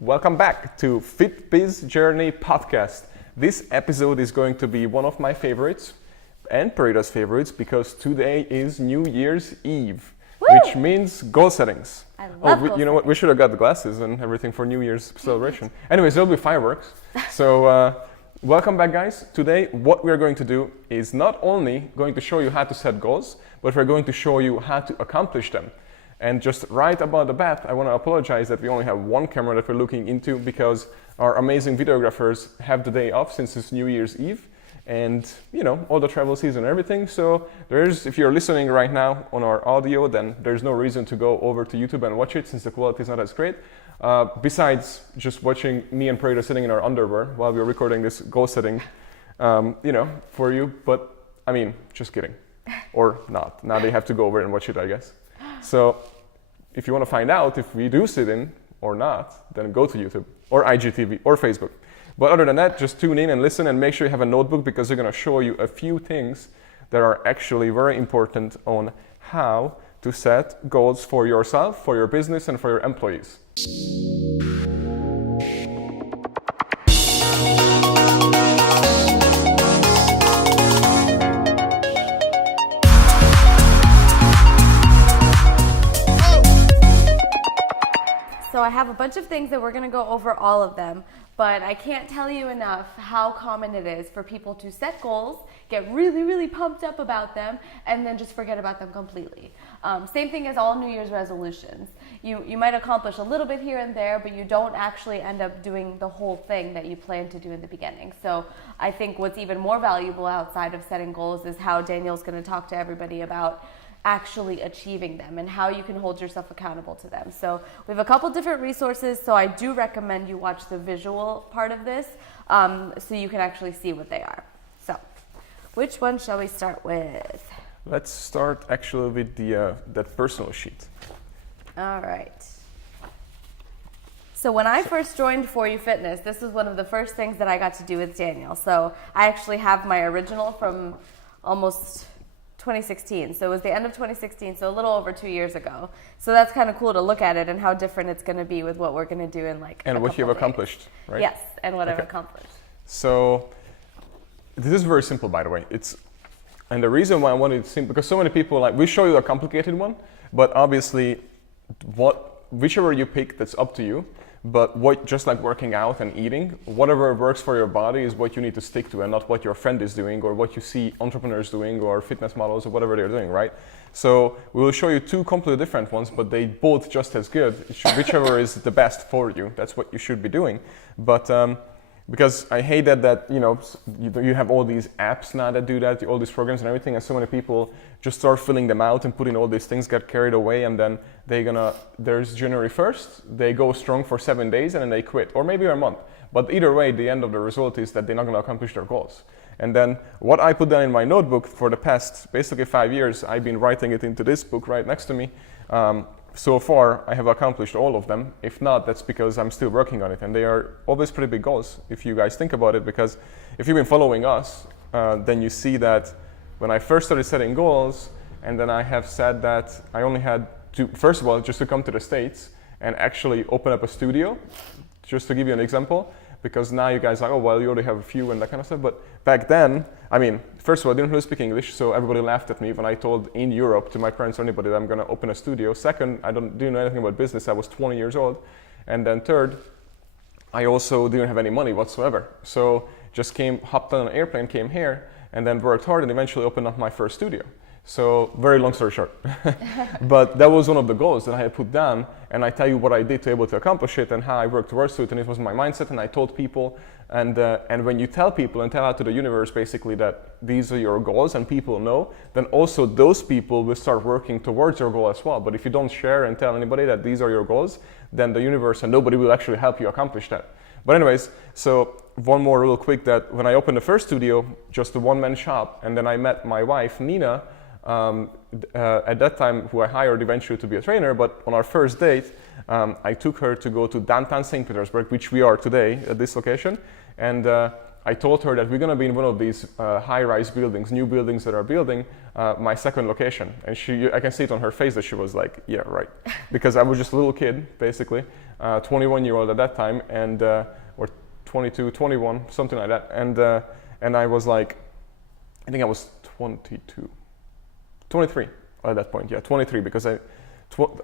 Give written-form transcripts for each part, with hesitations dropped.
Welcome back to FitBiz Journey Podcast. This episode is going to be one of my favorites and Parito's favorites because today is New Year's Eve, which means goal settings. I love goal you know what? We should have got the glasses and everything for New Year's celebration. Anyways, there'll be fireworks. So welcome back, guys. Today, what we're going to do is not only going to show you how to set goals, but we're going to show you how to accomplish them. And just right about the bat, I want to apologize that we only have one camera that we're looking into because our amazing videographers have the day off since it's New Year's Eve and, all the travel season and everything. So if you're listening right now on our audio, then there's no reason to go over to YouTube and watch it since the quality is not as great. Besides just watching me and Parito sitting in our underwear while we're recording this goal setting, for you. But I mean, just kidding. Or not. Now they have to go over and watch it, I guess. So if you want to find out if we do sit in or not, then go to YouTube or IGTV or Facebook. But other than that, just tune in and listen and make sure you have a notebook because they're going to show you a few things that are actually very important on how to set goals for yourself, for your business, and for your employees. So I have a bunch of things that we're going to go over all of them, but I can't tell you enough how common it is for people to set goals, get really, really pumped up about them, and then just forget about them completely. Same thing as all New Year's resolutions. You might accomplish a little bit here and there, but you don't actually end up doing the whole thing that you planned to do in the beginning. So I think what's even more valuable outside of setting goals is how Daniel's going to talk to everybody about actually achieving them and how you can hold yourself accountable to them. So we have a couple different resources, so I do recommend you watch the visual part of this so you can actually see what they are. So which one shall we start with? Let's start actually with that personal sheet. All right. So when I first joined For You Fitness, this was one of the first things that I got to do with Daniel. So I actually have my original from almost 2016. So it was the end of 2016, so a little over 2 years ago. So that's kind of cool to look at it and how different it's going to be with what we're going to do in and what you've accomplished, right? Yes, and what I've accomplished. So this is very simple, by the way. And the reason why I wanted it simple, because so many people, we show you a complicated one, but obviously whichever you pick, that's up to you. But just like working out and eating, whatever works for your body is what you need to stick to and not what your friend is doing or what you see entrepreneurs doing or fitness models or whatever they're doing, right? So we will show you two completely different ones, but they both just as good. Whichever is the best for you, that's what you should be doing. But because I hate that you have all these apps now that do that, all these programs and everything, and so many people just start filling them out and putting all these things, get carried away, and then there's January 1st, they go strong for 7 days and then they quit, or maybe a month. But either way, the end of the result is that they're not going to accomplish their goals. And then what I put down in my notebook for the past basically 5 years, I've been writing it into this book right next to me. So far, I have accomplished all of them. If not, that's because I'm still working on it. And they are always pretty big goals, if you guys think about it. Because if you've been following us, then you see that when I first started setting goals, and then I have said that I only had to, first of all, just to come to the States and actually open up a studio, just to give you an example. Because now you guys are like, oh, well, you already have a few and that kind of stuff. But back then, first of all, I didn't really speak English, so everybody laughed at me when I told in Europe to my parents or anybody that I'm going to open a studio. Second, I didn't know anything about business. I was 20 years old. And then third, I also didn't have any money whatsoever. So just hopped on an airplane, came here, and then worked hard and eventually opened up my first studio. So very long story short. But that was one of the goals that I had put down, and I tell you what I did to be able to accomplish it and how I worked towards it, and it was my mindset, and I told people, and when you tell people and tell out to the universe basically that these are your goals and people know, then also those people will start working towards your goal as well. But if you don't share and tell anybody that these are your goals, then the universe and nobody will actually help you accomplish that. But anyways, so one more real quick, that when I opened the first studio, just a one-man shop, and then I met my wife, Nina, at that time, who I hired eventually to be a trainer, but on our first date, I took her to go to downtown St. Petersburg, which we are today at this location, and I told her that we're going to be in one of these high-rise buildings, new buildings that are building, my second location. And I can see it on her face that she was like, yeah, right. Because I was just a little kid, basically, 21-year-old at that time, and or 22, 21, something like that. And I was like, I think I was 23 at that point, yeah, 23, because I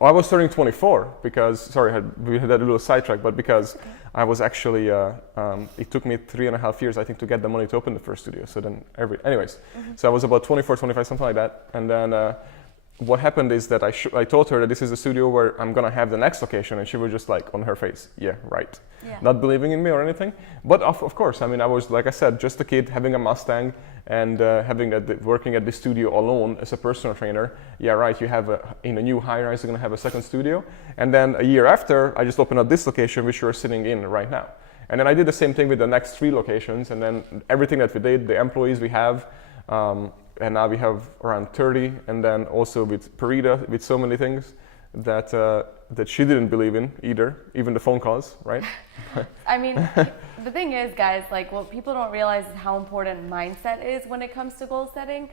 was turning 24 because, sorry, we had that little sidetrack, but because I was actually, it took me 3.5 years, I think, to get the money to open the first studio. So then anyways, so I was about 24, 25, something like that. And then what happened is that I told her that this is the studio where I'm gonna have the next location, and she was just like on her face, yeah, right. Yeah. Not believing in me or anything. But of course, I mean, I was, like I said, just a kid having a Mustang and working at the studio alone as a personal trainer. Yeah, right, you have in a new high-rise, you're gonna have a second studio. And then a year after, I just opened up this location, which you're sitting in right now. And then I did the same thing with the next 3 locations, and then everything that we did, the employees we have, and now we have around 30, and then also with Parita, with so many things that she didn't believe in either, even the phone calls, right? I mean, the thing is, guys, like what people don't realize is how important mindset is when it comes to goal setting.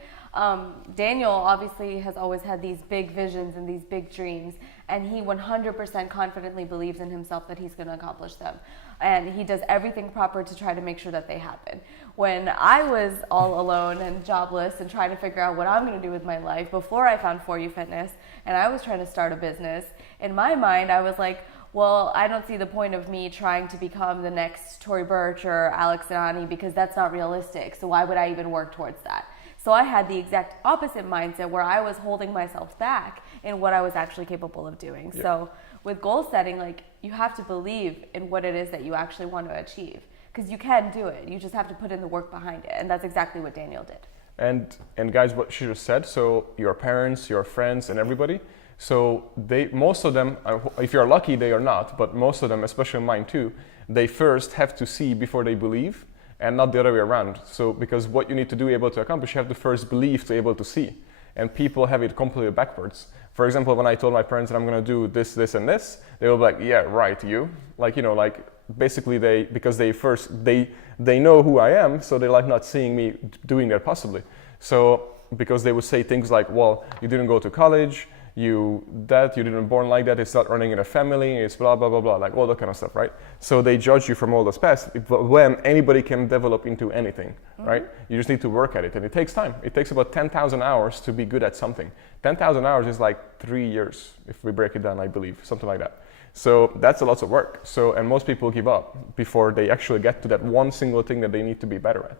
Daniel obviously has always had these big visions and these big dreams, and he 100% confidently believes in himself that he's going to accomplish them. And he does everything proper to try to make sure that they happen. When I was all alone and jobless and trying to figure out what I'm going to do with my life before I found For You Fitness, and I was trying to start a business, in my mind I was like, well, I don't see the point of me trying to become the next Tory Burch or Alex Zanani because that's not realistic. So why would I even work towards that? So I had the exact opposite mindset where I was holding myself back in what I was actually capable of doing. Yeah. So with goal setting, like, you have to believe in what it is that you actually want to achieve, because you can do it. You just have to put in the work behind it, and that's exactly what Daniel did. And guys, what she just said, so your parents, your friends, and everybody, so most of them, if you're lucky, they are not, but most of them, especially mine too, they first have to see before they believe, and not the other way around. So because what you need to do able to accomplish, you have to first believe to able to see. And people have it completely backwards. For example, when I told my parents that I'm gonna do this, this, and this, they were like, yeah, right, you. Like, you know, like basically because they know who I am, so they like not seeing me doing that possibly. So because they would say things like, well, you didn't go to college, you didn't born like that, it's not running in a family, it's blah, blah, blah, blah, like all that kind of stuff, right? So they judge you from all those past, when anybody can develop into anything, right? You just need to work at it, and it takes time. It takes about 10,000 hours to be good at something. 10,000 hours is like 3 years, if we break it down, I believe, something like that. So that's a lot of work. So, and most people give up before they actually get to that one single thing that they need to be better at.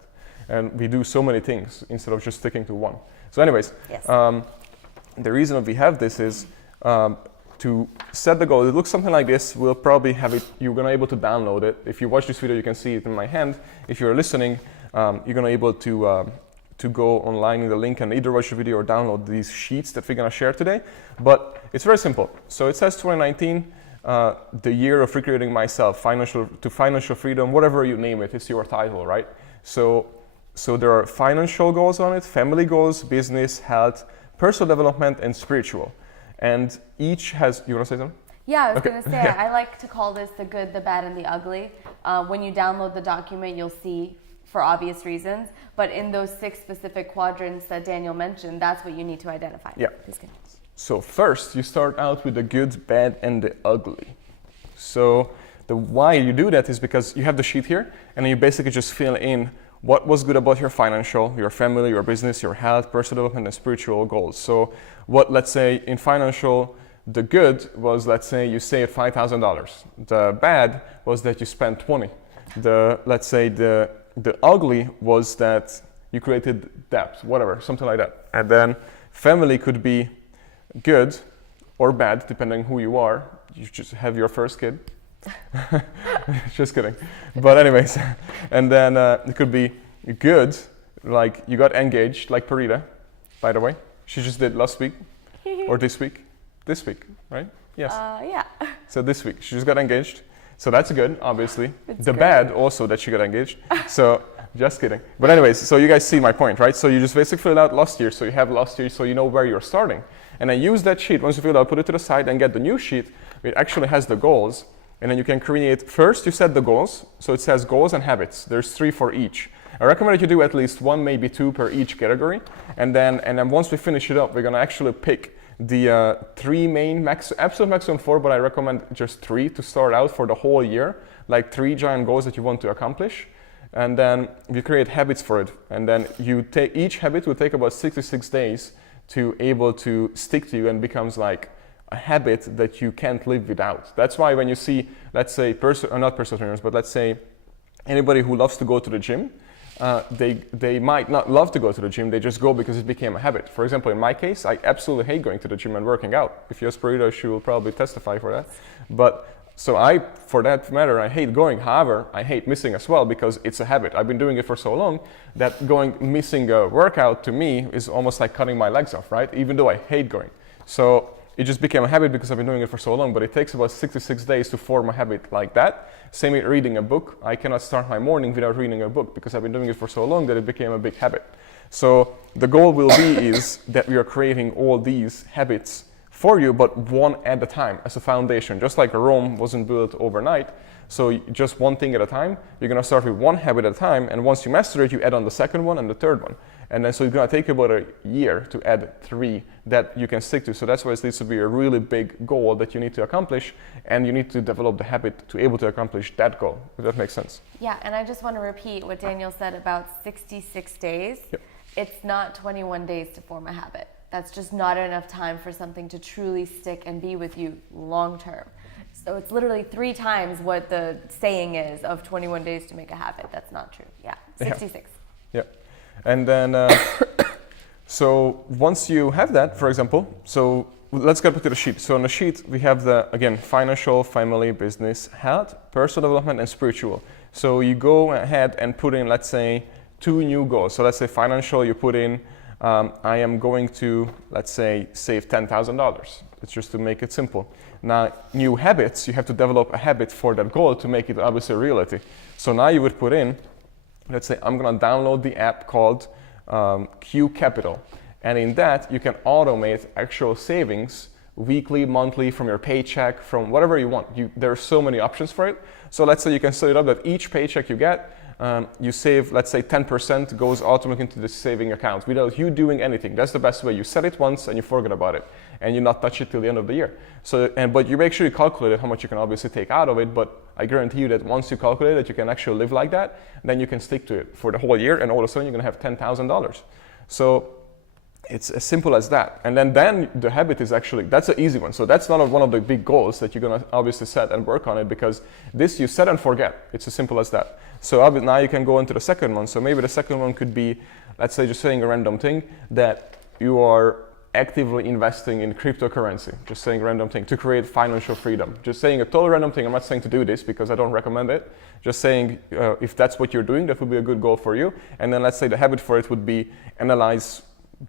And we do so many things instead of just sticking to one. So anyways, yes. The reason that we have this is to set the goal. It looks something like this. We'll probably have it, you're gonna be able to download it. If you watch this video, you can see it in my hand. If you're listening, you're gonna be able to go online in the link and either watch the video or download these sheets that we're gonna share today. But it's very simple. So it says 2019, the year of recreating myself, financial freedom, whatever you name it, it's your title, right? So there are financial goals on it, family goals, business, health, personal development, and spiritual. And each has, you want to say something? Yeah, I was going to say, I like to call this the good, the bad, and the ugly. When you download the document, you'll see, for obvious reasons, but in those 6 specific quadrants that Daniel mentioned, that's what you need to identify. Yeah. So first, you start out with the good, bad, and the ugly. So the why you do that is because you have the sheet here, and then you basically just fill in what was good about your financial, your family, your business, your health, personal development, and spiritual goals. So what, let's say, in financial, the good was, let's say, you saved $5,000. The bad was that you spent 20. Let's say the ugly was that you created debt, whatever, something like that. And then family could be good or bad, depending who you are. You just have your first kid. Just kidding. But anyways, and then it could be good, like you got engaged, like Parita, by the way. She just did last week, or this week, right? Yes. Yeah. So this week, she just got engaged. So that's good, obviously. It's the great. Bad also that she got engaged. So just kidding. But anyways, so you guys see my point, right? So you just basically fill it out last year. So you have last year, so you know where you're starting. And then use that sheet. Once you fill it out, put it to the side and get the new sheet. It actually has the goals. And then you can create, first you set the goals. So it says goals and habits. There's 3 for each. I recommend that you do at least 1, maybe 2 per each category. And then once we finish it up, we're gonna actually pick the 3 main, absolute maximum 4, but I recommend just 3 to start out for the whole year, like 3 giant goals that you want to accomplish. And then you create habits for it. And then you take, each habit will take about 66 days to able to stick to you and becomes like a habit that you can't live without. That's why when you see, let's say, not personal trainers, but let's say anybody who loves to go to the gym, they might not love to go to the gym, they just go because it became a habit. For example, in my case, I absolutely hate going to the gym and working out. If you're Spirito, she will probably testify for that. But so for that matter, I hate going. However, I hate missing as well because it's a habit. I've been doing it for so long that missing a workout to me is almost like cutting my legs off, right? Even though I hate going. So it just became a habit because I've been doing it for so long, but it takes about 66 days to form a habit like that. Same with reading a book. I cannot start my morning without reading a book because I've been doing it for so long that it became a big habit. So the goal will be is that we are creating all these habits for you, but one at a time as a foundation. Just like Rome wasn't built overnight, so just one thing at a time. You're gonna start with one habit at a time, and once you master it, you add on the second one and the third one. And then so it's gonna take about a year to add 3 that you can stick to. So that's why it needs to be a really big goal that you need to accomplish, and you need to develop the habit to able to accomplish that goal, if that makes sense. Yeah, and I just want to repeat what Daniel said about 66 days. Yep. It's not 21 days to form a habit. That's just not enough time for something to truly stick and be with you long term. So it's literally 3 times what the saying is of 21 days to make a habit. That's not true. Yeah, 66. Yeah. And then, so once you have that, for example, so let's get back to the sheet. So on the sheet, we have again, financial, family, business, health, personal development, and spiritual. So you go ahead and put in, let's say, 2 new goals. So let's say financial, you put in, I am going to, let's say, save $10,000. It's just to make it simple. Now, new habits, you have to develop a habit for that goal to make it obviously a reality. So now you would put in, let's say I'm gonna download the app called Q Capital. And in that, you can automate actual savings weekly, monthly, from your paycheck, from whatever you want. There are so many options for it. So let's say you can set it up that each paycheck you get, you save, let's say 10% goes automatically into the saving account without you doing anything. That's the best way. You set it once and you forget about it and you not touch it till the end of the year. So, but you make sure you calculate it, how much you can obviously take out of it, but I guarantee you that once you calculate it, you can actually live like that, then you can stick to it for the whole year and all of a sudden you're gonna have $10,000. So it's as simple as that. And then the habit is actually, that's an easy one. So that's not one of the big goals that you're gonna obviously set and work on it because this you set and forget. It's as simple as that. So now you can go into the second one. So maybe the second one could be, let's say just saying a random thing that you are actively investing in cryptocurrency, just saying a random thing to create financial freedom. Just saying a total random thing. I'm not saying to do this because I don't recommend it. Just saying if that's what you're doing, that would be a good goal for you. And then let's say the habit for it would be analyze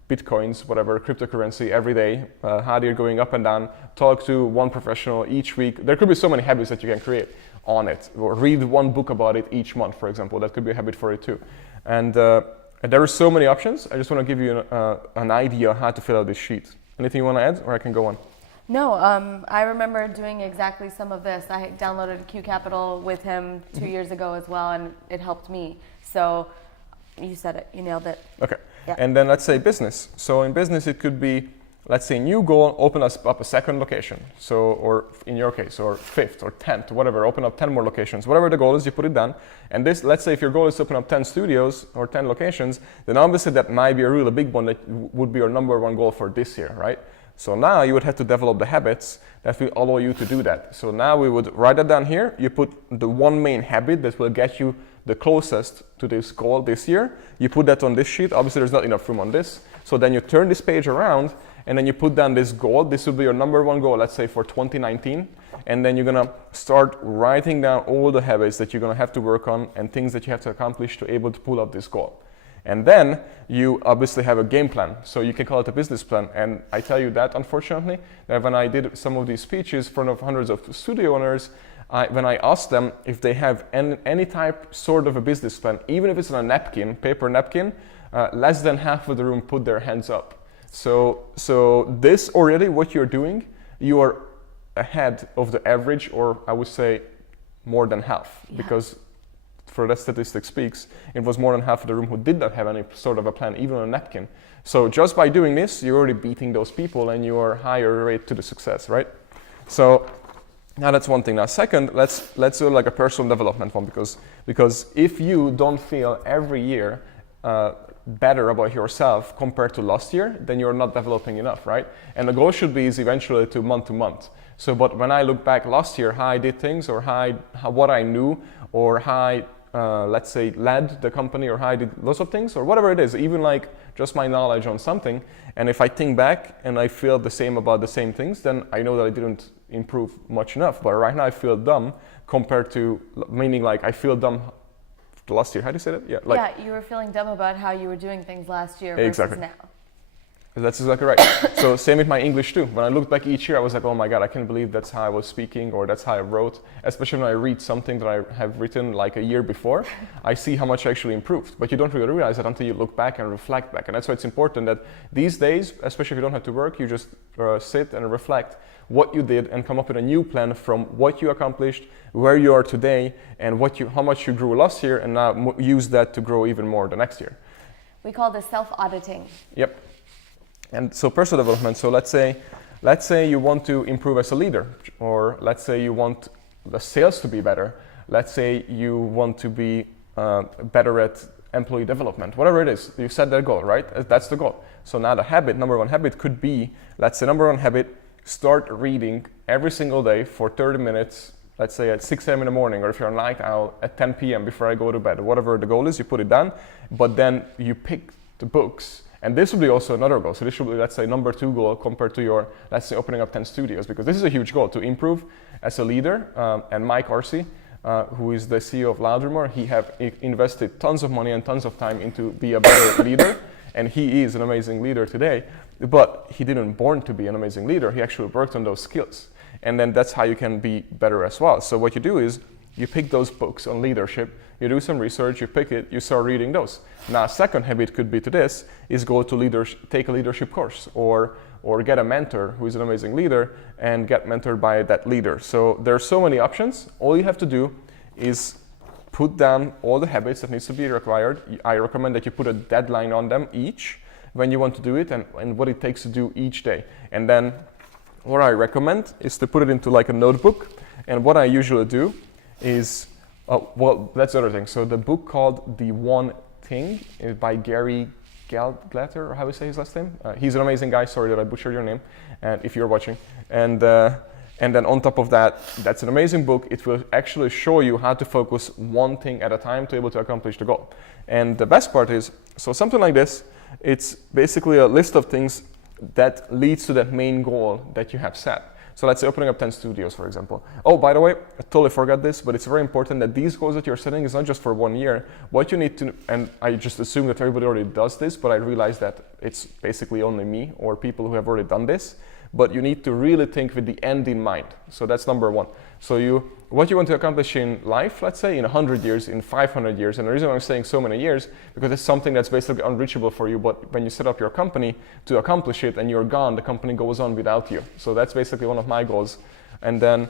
Bitcoins, whatever, cryptocurrency every day, how they're going up and down, talk to one professional each week. There could be so many habits that you can create on it, or read one book about it each month, for example. That could be a habit for it too. And there are so many options. I just want to give you an idea how to fill out this sheet. Anything you want to add, or I can go on? No, I remember doing exactly some of this. I downloaded Q Capital with him 2 years ago as well, and it helped me. So you said it, you nailed it. Okay. Yeah. And then let's say business. So in business, it could be, let's say new goal, open us up a second location. So, or in your case, or 5th or 10th, whatever, open up 10 more locations. Whatever the goal is, you put it down. And this, let's say if your goal is to open up 10 studios or 10 locations, then obviously that might be a really big one that would be your number 1 goal for this year, right? So now you would have to develop the habits that will allow you to do that. So now we would write that down here. You put the one main habit that will get you the closest to this goal this year. You put that on this sheet. Obviously there's not enough room on this. So then you turn this page around and then you put down this goal. This will be your number 1 goal, let's say for 2019. And then you're gonna start writing down all the habits that you're gonna have to work on and things that you have to accomplish to able to pull up this goal. And then you obviously have a game plan. So you can call it a business plan. And I tell you that, unfortunately, that when I did some of these speeches in front of hundreds of studio owners, when I asked them if they have any type sort of a business plan, even if it's on a napkin, paper napkin, less than half of the room put their hands up. So this already, what you're doing, you are ahead of the average, or I would say more than half, because for that statistic speaks, it was more than half of the room who did not have any sort of a plan, even on a napkin. So just by doing this, you're already beating those people and you are higher rate to the success, right? So now that's one thing. Now second, let's do like a personal development one, because if you don't feel every year better about yourself compared to last year, then you're not developing enough, right? And the goal should be is eventually to month. So, but when I look back last year, how I did things, or what I knew, or how I, let's say, led the company, or how I did lots of things, or whatever it is, even like just my knowledge on something, and if I think back and I feel the same about the same things, then I know that I didn't improve much enough. But right now I feel dumb compared to, meaning like I feel dumb last year. How do you say that? Yeah, like, yeah, you were feeling dumb about how you were doing things last year exactly. versus now. That's exactly right. So same with my English too. When I looked back each year, I was like, oh my God, I can't believe that's how I was speaking, or that's how I wrote. Especially when I read something that I have written like a year before, I see how much I actually improved. But you don't really realize that until you look back and reflect back. And that's why it's important that these days, especially if you don't have to work, you just sit and reflect what you did and come up with a new plan from what you accomplished, where you are today, and how much you grew last year, and now use that to grow even more the next year. We call this self-auditing. Yep. And so personal development, so let's say you want to improve as a leader, or let's say you want the sales to be better, let's say you want to be better at employee development, whatever it is, you set that goal, right? That's the goal. So now the habit, number one habit could be, let's say number one habit, start reading every single day for 30 minutes, let's say at 6 a.m. in the morning, or if you're a night owl, at 10 p.m. before I go to bed, whatever the goal is, you put it down, but then you pick the books. And this will be also another goal. So this should be, let's say, number 2 goal compared to your, let's say, opening up 10 studios, because this is a huge goal to improve as a leader. And Mike Arce, who is the CEO of Lululemon, he have invested tons of money and tons of time into be a better leader. And he is an amazing leader today, but he didn't born to be an amazing leader. He actually worked on those skills. And then that's how you can be better as well. So what you do is you pick those books on leadership, you do some research, you pick it, you start reading those. Now, second habit could be to this, is go to take a leadership course, or get a mentor who is an amazing leader and get mentored by that leader. So there are so many options. All you have to do is put down all the habits that needs to be required. I recommend that you put a deadline on them each when you want to do it, and what it takes to do each day. And then what I recommend is to put it into like a notebook. And what I usually do is, well, that's the other thing. So the book called The One Thing is by Gary Gladler, or how do you say his last name? He's an amazing guy. Sorry that I butchered your name, and if you're watching. And then on top of that, that's an amazing book. It will actually show you how to focus one thing at a time to be able to accomplish the goal. And the best part is, so something like this, it's basically a list of things that leads to that main goal that you have set. So let's say opening up 10 studios, for example. Oh, by the way, I totally forgot this, but it's very important that these goals that you're setting is not just for 1 year. What you need to, and I just assume that everybody already does this, but I realize that it's basically only me or people who have already done this. But you need to really think with the end in mind. So that's number one. So what you want to accomplish in life, let's say in 100 years, in 500 years, and the reason why I'm saying so many years, because it's something that's basically unreachable for you, but when you set up your company to accomplish it and you're gone, the company goes on without you. So that's basically one of my goals. And then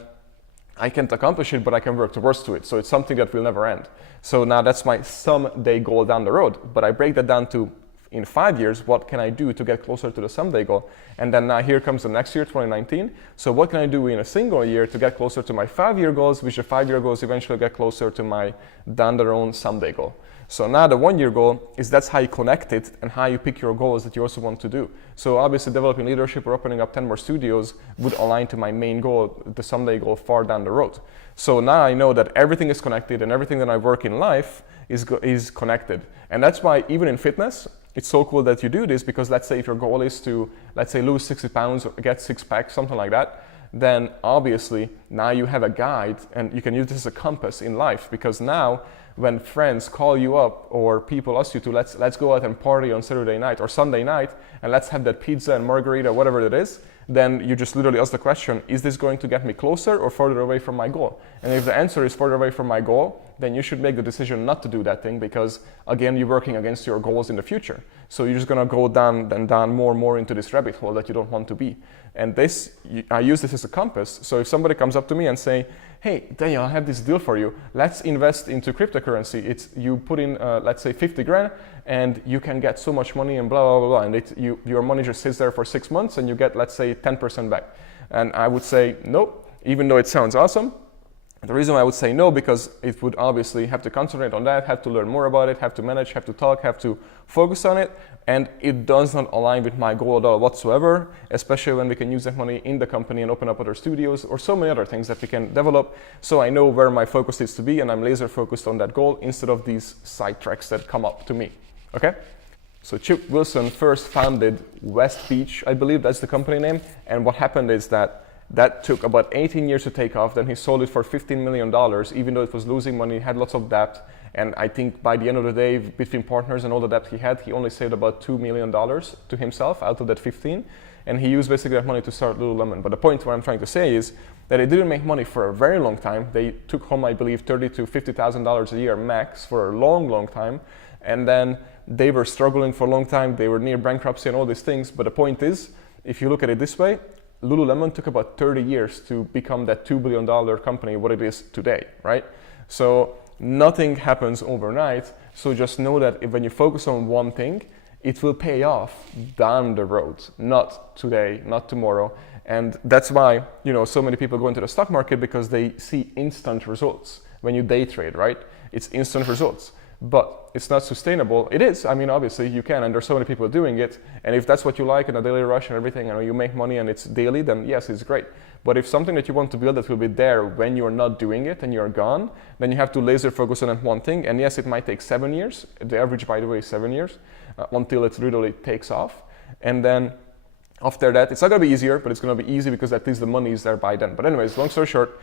I can't accomplish it, but I can work towards to it. So it's something that will never end. So now that's my someday goal down the road, but I break that down to in 5 years, what can I do to get closer to the someday goal? And then now here comes the next year, 2019. So what can I do in a single year to get closer to my 5-year goals, which the 5-year goals eventually get closer to my down the road someday goal. So now the 1-year goal is that's how you connect it and how you pick your goals that you also want to do. So obviously developing leadership or opening up 10 more studios would align to my main goal, the someday goal far down the road. So now I know that everything is connected and everything that I work in life is connected. And that's why even in fitness, it's so cool that you do this, because let's say if your goal is to, let's say, lose 60 pounds or get 6 packs, something like that, then obviously now you have a guide and you can use this as a compass in life, because now when friends call you up or people ask you to let's go out and party on Saturday night or Sunday night and let's have that pizza and margarita, whatever it is, then you just literally ask the question, is this going to get me closer or further away from my goal? And if the answer is further away from my goal, then you should make the decision not to do that thing, because again, you're working against your goals in the future. So you're just gonna go down more and more into this rabbit hole that you don't want to be. And I use this as a compass. So if somebody comes up to me and say, hey, Daniel, I have this deal for you. Let's invest into cryptocurrency. You put in, let's say 50 grand and you can get so much money and blah, blah, blah, blah. And your money just sits there for 6 months and you get, let's say 10% back. And I would say, nope, even though it sounds awesome. The reason why I would say no, because it would obviously have to concentrate on that, have to learn more about it, have to manage, have to talk, have to focus on it, and it does not align with my goal at all whatsoever, especially when we can use that money in the company and open up other studios or so many other things that we can develop. So I know where my focus needs to be and I'm laser focused on that goal instead of these sidetracks that come up to me, okay? So Chip Wilson first founded West Beach, I believe that's the company name, and what happened is that took about 18 years to take off. Then he sold it for $15 million, even though it was losing money, had lots of debt. And I think by the end of the day, between partners and all the debt he had, he only saved about $2 million to himself out of that 15. And he used basically that money to start Lululemon. But the point what I'm trying to say is that it didn't make money for a very long time. They took home, I believe, $30,000 to $50,000 a year max for a long, long time. And then they were struggling for a long time. They were near bankruptcy and all these things. But the point is, if you look at it this way, Lululemon took about 30 years to become that $2 billion company, what it is today, right? So nothing happens overnight. So just know that when you focus on one thing, it will pay off down the road, not today, not tomorrow. And that's why, so many people go into the stock market, because they see instant results. When you day trade, right? It's instant results. But it's not sustainable. It is, obviously you can, and there's so many people doing it. And if that's what you like, and a daily rush and everything, and you make money and it's daily, then yes, it's great. But if something that you want to build that will be there when you're not doing it and you're gone, then you have to laser focus on that one thing. And yes, it might take 7 years. The average, by the way, is 7 years until it literally takes off. And then after that, it's not going to be easier, but it's going to be easy because at least the money is there by then. But anyways, long story short,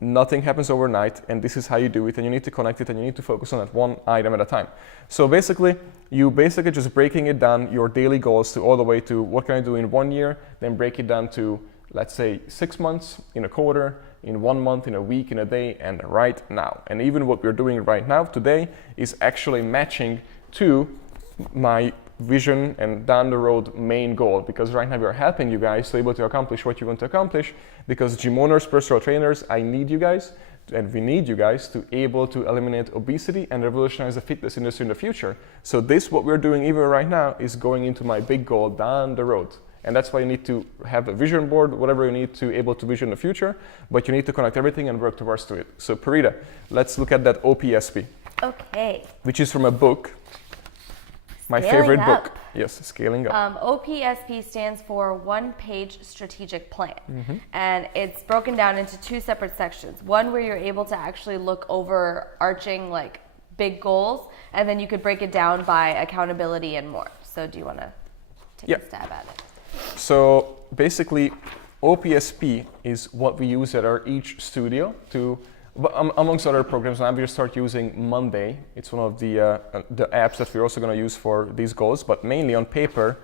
nothing happens overnight, and this is how you do it, and you need to connect it, and you need to focus on that one item at a time. So basically, you just breaking it down, your daily goals, to all the way to what can I do in 1 year, then break it down to, let's say, 6 months, in a quarter, in 1 month, in a week, in a day, and right now. And even what we're doing right now, today, is actually matching to my vision and down the road main goal, because right now we are helping you guys to be able to accomplish what you want to accomplish, because gym owners, personal trainers, I need you guys, and we need you guys to able to eliminate obesity and revolutionize the fitness industry in the future. So this, what we're doing even right now, is going into my big goal down the road. And that's why you need to have a vision board, whatever you need to able to vision the future, but you need to connect everything and work towards to it. So Parita, let's look at that OPSP. Okay. Which is from a book. My favorite book. Yes, Scaling Up. OPSP stands for One Page Strategic Plan. And it's broken down into 2 separate sections. One where you're able to actually look overarching like big goals, and then you could break it down by accountability and more. So do you want to take a stab at it? So basically, OPSP is what we use at our each studio to, amongst other programs. Now we just start using Monday. It's one of the apps that we're also going to use for these goals, but mainly on paper,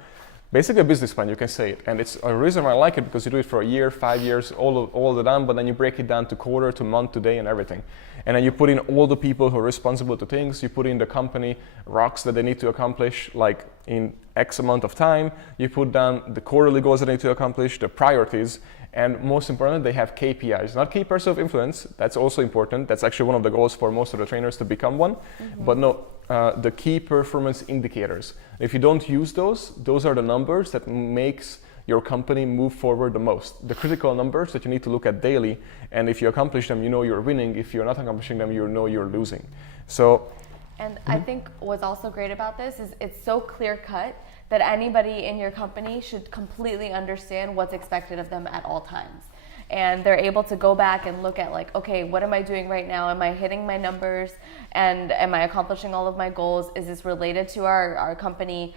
basically a business plan, you can say it. And it's a reason why I like it, because you do it for a year, 5 years, all the time, but then you break it down to quarter, to month, to day, and everything. And then you put in all the people who are responsible to things. You put in the company rocks that they need to accomplish, like in X amount of time. You put down the quarterly goals that they need to accomplish, the priorities, and most importantly, they have KPIs, not key person of influence. That's also important. That's actually one of the goals for most of the trainers to become one. But no, the key performance indicators. If you don't use those are the numbers that makes your company move forward the most. The critical numbers that you need to look at daily, and if you accomplish them, you know you're winning. If you're not accomplishing them, you know you're losing. So. And I think what's also great about this is it's so clear cut that anybody in your company should completely understand what's expected of them at all times. And they're able to go back and look at like, okay, what am I doing right now? Am I hitting my numbers? And am I accomplishing all of my goals? Is this related to our company?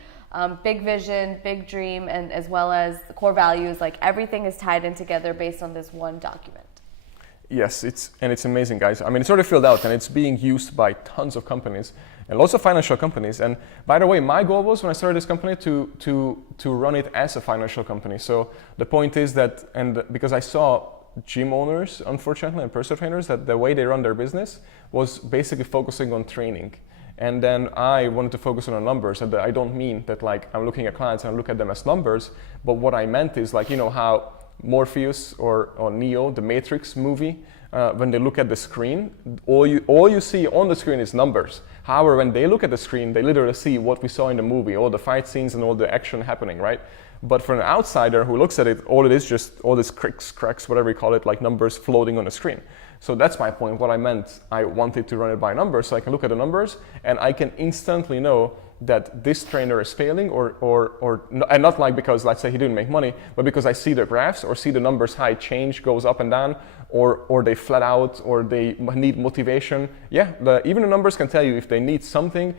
Big vision, big dream, and as well as the core values, like everything is tied in together based on this one document. Yes, it's amazing, guys. I mean, it's already filled out and it's being used by tons of companies and lots of financial companies. And by the way, my goal was when I started this company to run it as a financial company. So the point is that, and because I saw gym owners, unfortunately, and personal trainers, that the way they run their business was basically focusing on training. And then I wanted to focus on the numbers. And I don't mean that like I'm looking at clients and I look at them as numbers, but what I meant is like, you know how Morpheus or Neo, the Matrix movie, when they look at the screen, all you see on the screen is numbers. However, when they look at the screen, they literally see what we saw in the movie, all the fight scenes and all the action happening, right? But for an outsider who looks at it, all it is just all these cracks, whatever you call it, like numbers floating on the screen. So that's my point. What I meant, I wanted to run it by numbers, so I can look at the numbers and I can instantly know that this trainer is failing and not like because let's say he didn't make money, but because I see the graphs or see the numbers, how it change, goes up and down, or they flat out, or they need motivation. Yeah, even the numbers can tell you if they need something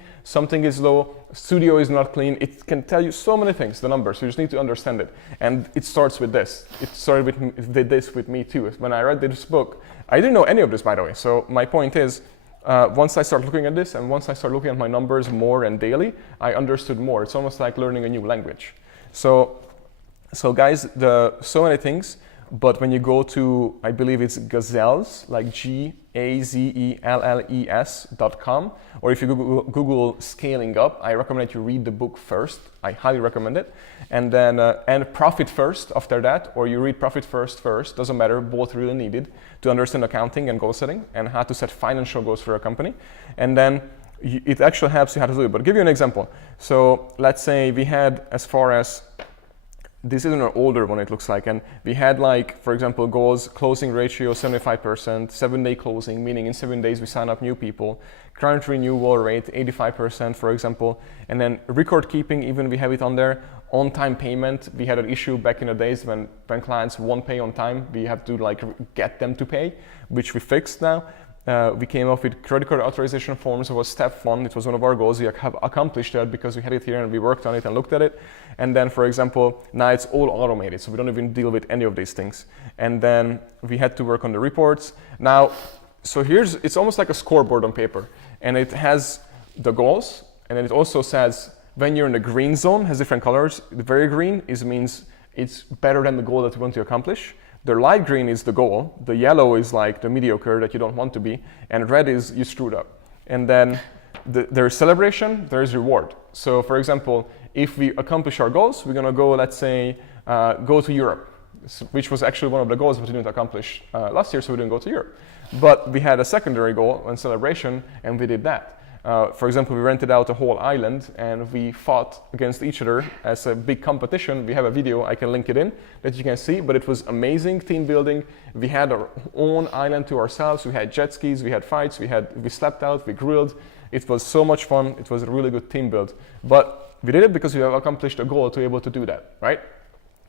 is low, studio is not clean. It can tell you so many things, the numbers. You just need to understand it. And it starts with this. It started with me too. When I read this book, I didn't know any of this, by the way. So my point is, once I start looking at this and once I start looking at my numbers more and daily, I understood more. It's almost like learning a new language. So guys, so many things, but when you go to, I believe it's Gazelles, like GAZELLES.com, or if you Google scaling up, I recommend you read the book first. I highly recommend it. And then, and Profit First after that, or you read Profit First, doesn't matter, both really needed to understand accounting and goal setting and how to set financial goals for a company. And then it actually helps you how to do it. But I'll give you an example. So let's say we had, as far as, this is an older one, it looks like, and we had like, for example, goals, closing ratio 75%, 7-day closing, meaning in 7 days we sign up new people, current renewal rate 85%, for example, and then record keeping, even we have it on there, on-time payment. We had an issue back in the days when clients won't pay on time, we have to like get them to pay, which we fixed now. We came up with credit card authorization forms. It was step one. It was one of our goals. We have accomplished that because we had it here and we worked on it and looked at it. And then, for example, now it's all automated, so we don't even deal with any of these things. And then we had to work on the reports. Now, so it's almost like a scoreboard on paper, and it has the goals, and then it also says when you're in the green zone, has different colors. The very green means it's better than the goal that you want to accomplish. The light green is the goal, the yellow is like the mediocre that you don't want to be, and red is you screwed up. And then there's celebration, there's reward. So for example, if we accomplish our goals, we're gonna go, let's say, go to Europe, which was actually one of the goals but we didn't accomplish last year, so we didn't go to Europe. But we had a secondary goal and celebration, and we did that. For example, we rented out a whole island and we fought against each other as a big competition. We have a video, I can link it in, that you can see, but it was amazing team building. We had our own island to ourselves. We had jet skis, we had fights, we slept out, we grilled. It was so much fun. It was a really good team build. But we did it because we have accomplished a goal to be able to do that, right?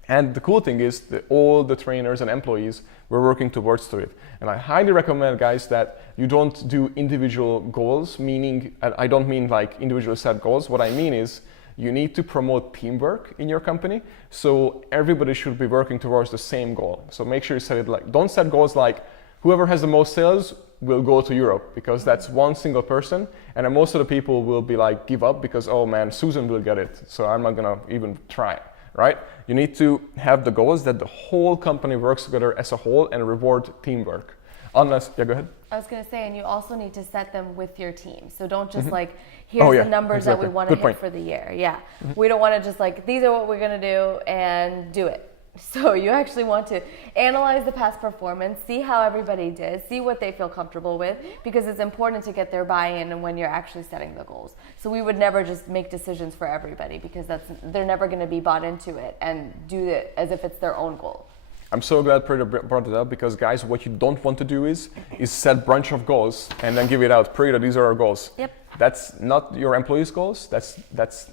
And the cool thing is that all the trainers and employees were working towards it. And I highly recommend, guys, that you don't do individual goals, meaning, I don't mean like individual set goals. What I mean is you need to promote teamwork in your company. So everybody should be working towards the same goal. So make sure you set it like, don't set goals like whoever has the most sales will go to Europe, because that's one single person. And then most of the people will be like, give up because, oh man, Susan will get it. So I'm not gonna even try. Right? You need to have the goals that the whole company works together as a whole and reward teamwork. Unless, yeah, go ahead. I was going to say, and you also need to set them with your team. So don't just like, here's the numbers that we want to hit for the year. Yeah. We don't want to just like, these are what we're going to do and do it. So you actually want to analyze the past performance, see how everybody did, see what they feel comfortable with, because it's important to get their buy-in when you're actually setting the goals. So we would never just make decisions for everybody, because they're never going to be bought into it and do it as if it's their own goal. I'm so glad Prita brought it up, because guys, what you don't want to do is set a bunch of goals and then give it out. Prita, these are our goals. Yep. That's not your employees' goals. That's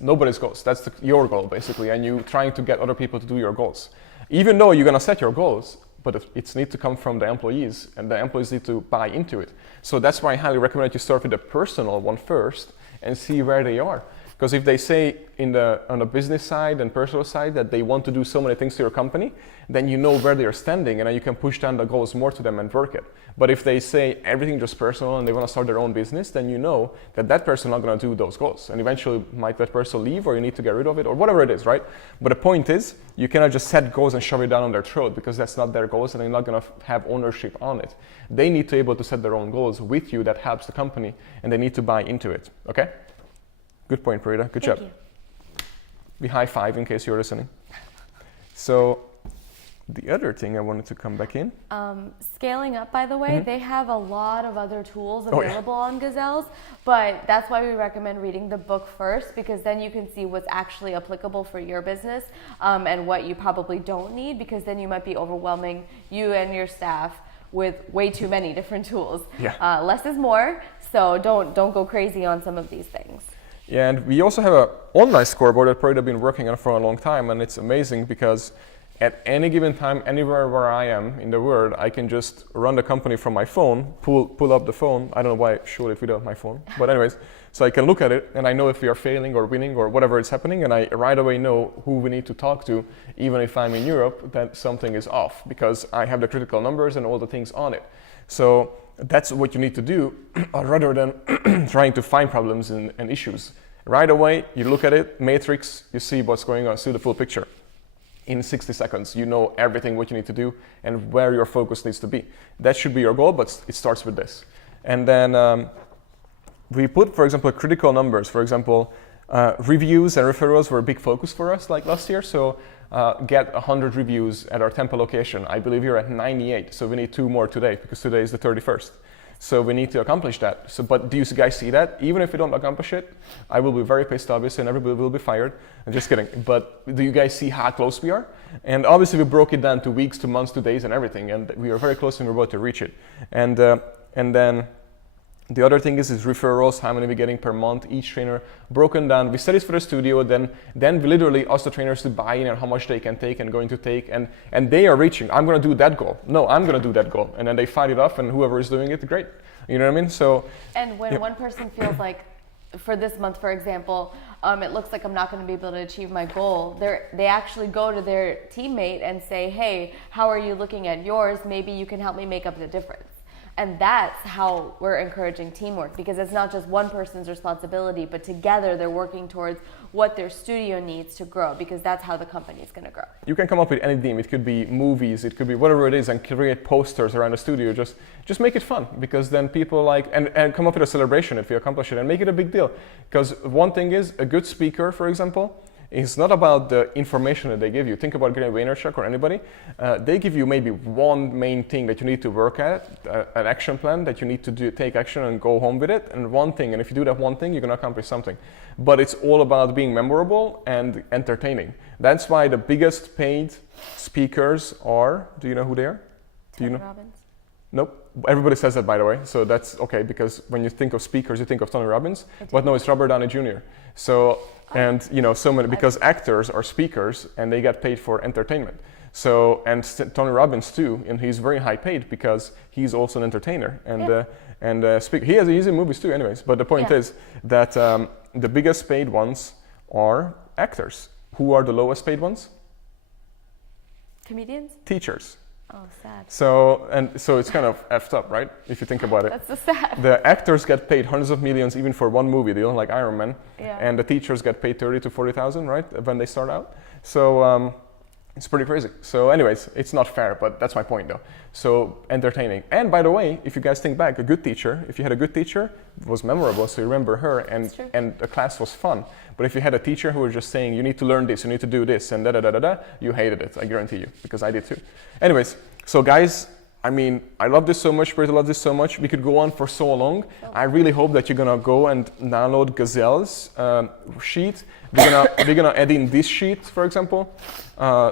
nobody's goals. That's your goal basically, and you trying to get other people to do your goals. Even though you're gonna set your goals, but it needs to come from the employees, and the employees need to buy into it. So that's why I highly recommend you start with the personal one first and see where they are. Because if they say on the business side and personal side that they want to do so many things to your company, then you know where they are standing, and then you can push down the goals more to them and work it. But if they say everything just personal and they want to start their own business, then you know that that person is not going to do those goals. And eventually might that person leave, or you need to get rid of it, or whatever it is, right? But the point is, you cannot just set goals and shove it down on their throat, because that's not their goals and they're not going to have ownership on it. They need to be able to set their own goals with you that helps the company, and they need to buy into it, okay? Good point, Parita. Good job. Thank you. We high five in case you're listening. So the other thing I wanted to come back in. Scaling up, by the way, they have a lot of other tools Oh, yeah. available on Gazelles, but that's why we recommend reading the book first, because then you can see what's actually applicable for your business and what you probably don't need, because then you might be overwhelming you and your staff with way too many different tools. Yeah. Less is more, so don't go crazy on some of these things. Yeah, and we also have an online scoreboard that Parita have been working on for a long time, and it's amazing because at any given time, anywhere where I am in the world, I can just run the company from my phone, pull up the phone. I don't know why I showed it without my phone, but anyways, so I can look at it and I know if we are failing or winning or whatever is happening, and I right away know who we need to talk to, even if I'm in Europe, that something is off, because I have the critical numbers and all the things on it. So that's what you need to do rather than trying to find problems and issues. Right away, you look at it, matrix, you see what's going on, see the full picture. In 60 seconds, you know everything what you need to do and where your focus needs to be. That should be your goal, but it starts with this. And then we put, for example, critical numbers. For example, reviews and referrals were a big focus for us like last year. So get 100 reviews at our Tampa location. I believe you're at 98, so we need 2 more today because today is the 31st. So we need to accomplish that. So, but do you guys see that? Even if we don't accomplish it, I will be very pissed, obviously, and everybody will be fired. I'm just kidding. But do you guys see how close we are? And obviously, we broke it down to weeks, to months, to days, and everything. And we are very close, and we're about to reach it. And then the other thing is referrals, how many we're getting per month, each trainer broken down. We set it for the studio, then we literally ask the trainers to buy in and how much they can take and going to take, and they are reaching. I'm going to do that goal. No, I'm going to do that goal. And then they fight it off, and whoever is doing it, great. You know what I mean? So. And when one person feels like, for this month, for example, it looks like I'm not going to be able to achieve my goal, they actually go to their teammate and say, hey, how are you looking at yours? Maybe you can help me make up the difference. And that's how we're encouraging teamwork, because it's not just one person's responsibility, but together they're working towards what their studio needs to grow, because that's how the company is going to grow. You can come up with any theme. It could be movies, it could be whatever it is, and create posters around the studio. Just make it fun, because then people like, and come up with a celebration if you accomplish it, and make it a big deal. Because one thing is, a good speaker, for example, it's not about the information that they give you. Think about Gary Vaynerchuk or anybody. They give you maybe one main thing that you need to work at, an action plan that you need to do, take action and go home with it, and one thing. And if you do that one thing, you're going to accomplish something. But it's all about being memorable and entertaining. That's why the biggest paid speakers are, do you know who they are? Do you know? Robbins? Nope. Everybody says that, by the way. So that's okay, because when you think of speakers, you think of Tony Robbins. But no, it's Robert Downey Jr. So, and you know, so many, because actors are speakers and they get paid for entertainment. So, and Tony Robbins too, and he's very high paid because he's also an entertainer and speak. He's in movies too, anyways. But the point is that the biggest paid ones are actors. Who are the lowest paid ones? Comedians? Teachers. Oh, sad. So it's kind of effed up, right? If you think about it. That's so sad. The actors get paid hundreds of millions even for one movie deal, like Iron Man. Yeah. And the teachers get paid 30 to 40,000, right, when they start out. So it's pretty crazy. So anyways, it's not fair, but that's my point though. So entertaining. And by the way, if you guys think back, a good teacher, if you had a good teacher, it was memorable, so you remember her, and the class was fun. But if you had a teacher who was just saying, you need to learn this, you need to do this, and da-da-da-da-da, you hated it, I guarantee you, because I did too. Anyways, so guys, I mean, I love this so much, Britta loves this so much. We could go on for so long. I really hope that you're gonna go and download Gazelle's sheet. We're gonna add in this sheet, for example,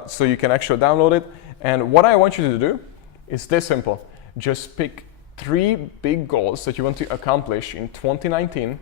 so you can actually download it. And what I want you to do is this simple. Just pick 3 big goals that you want to accomplish in 2019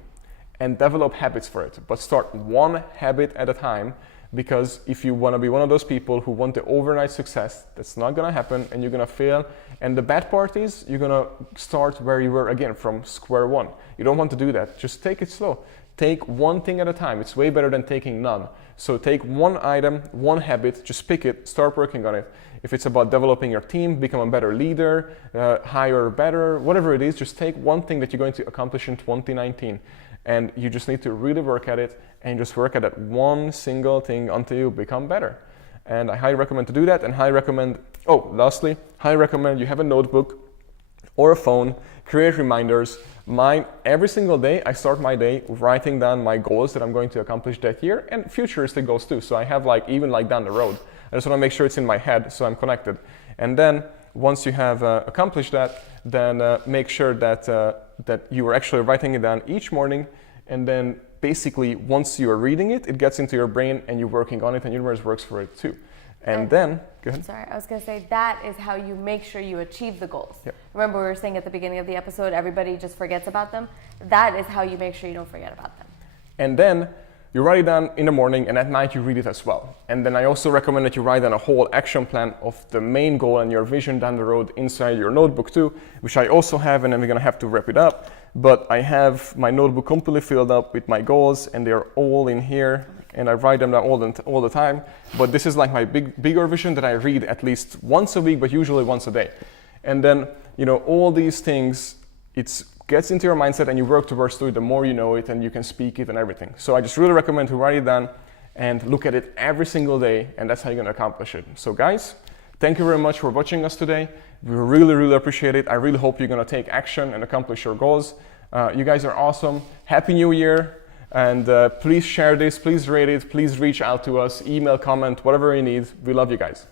and develop habits for it. But start one habit at a time, because if you want to be one of those people who want the overnight success, that's not going to happen and you're going to fail. And the bad part is you're going to start where you were again, from square one. You don't want to do that. Just take it slow. take one thing at a time. It's way better than taking none. So take one item, one habit, just pick it, start working on it. If it's about developing your team, become a better leader, hire better, whatever it is, just take one thing that you're going to accomplish in 2019. And you just need to really work at it and just work at that one single thing until you become better. And I highly recommend to do that, and highly recommend, lastly, highly recommend you have a notebook or a phone, create reminders. Mine, every single day, I start my day writing down my goals that I'm going to accomplish that year, and futuristic goals too. So I have even down the road. I just want to make sure it's in my head so I'm connected. And then once you have accomplished that, then make sure that you are actually writing it down each morning, and then basically once you are reading it, it gets into your brain and you're working on it, and universe works for it too. And then, go ahead. Sorry, I was going to say that is how you make sure you achieve the goals. Yep. Remember we were saying at the beginning of the episode, everybody just forgets about them. That is how you make sure you don't forget about them. And then you write it down in the morning, and at night you read it as well. And then I also recommend that you write down a whole action plan of the main goal and your vision down the road inside your notebook too, which I also have, and then we're gonna have to wrap it up. But I have my notebook completely filled up with my goals, and they're all in here, and I write them down all the time. But this is like my bigger vision that I read at least once a week, but usually once a day. And then, all these things, it gets into your mindset, and you work towards it the more you know it, and you can speak it and everything. So I just really recommend to write it down and look at it every single day, and that's how you're gonna accomplish it. So guys, thank you very much for watching us today. We really, really appreciate it. I really hope you're gonna take action and accomplish your goals. You guys are awesome. Happy New Year. And please share this, please rate it, please reach out to us, email, comment, whatever you need. We love you guys.